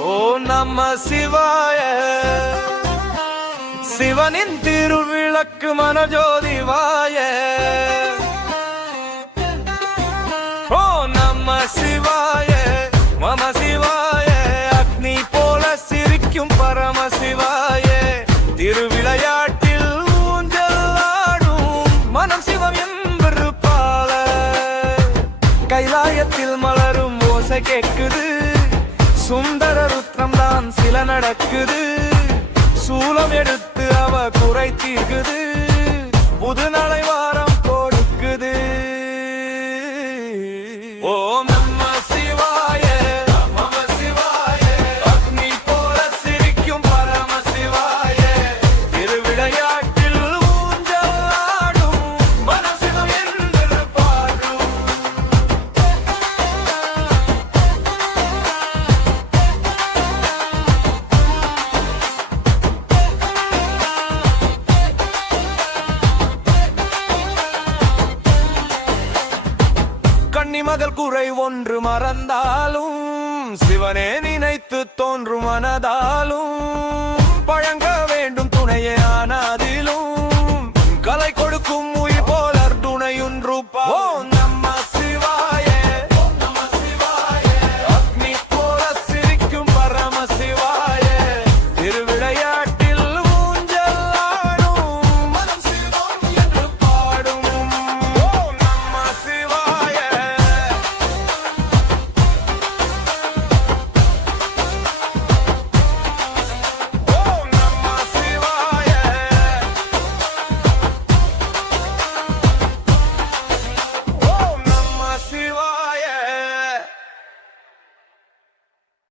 ஓ நம சிவாய. சிவனின் திருவிளக்கு மனஜோதிவாய. ஓ நம சிவாய மம சிவாய. அக்னி போல சிரிக்கும் பரம சிவாய. திருவிளையாட்டில் ஊஞ்சலாடும் மனம் சிவம் என்பிருப்பால. கைலாயத்தில் மலரும் ஓசை கேட்குது. சுந்தர ருத்ரம் தான் சில நடக்குது. சூலம் எடுத்து அவ குறை தீர்க்குது. புது நடைவாரம் கொடுக்குது. ஓம் நம சிவாய நம சிவாய. அக்னி போல சிரிக்கும் பரம சிவாய. திருவிளையாட்டில் ஊஞ்சலாடும் மனசிவம் என்று பாடும். கன்னிமகள் குறை ஒன்று மறந்தாலும் சிவனே நினைத்து தோன்றும் மனதாலும் பழங்க வேண்டும் துணையே ஆனார்.